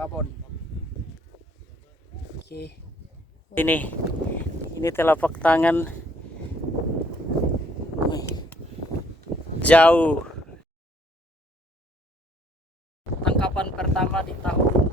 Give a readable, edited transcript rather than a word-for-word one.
babon. Oke. Ini telapak tangan. Wih, jauh. Tangkapan pertama di tahun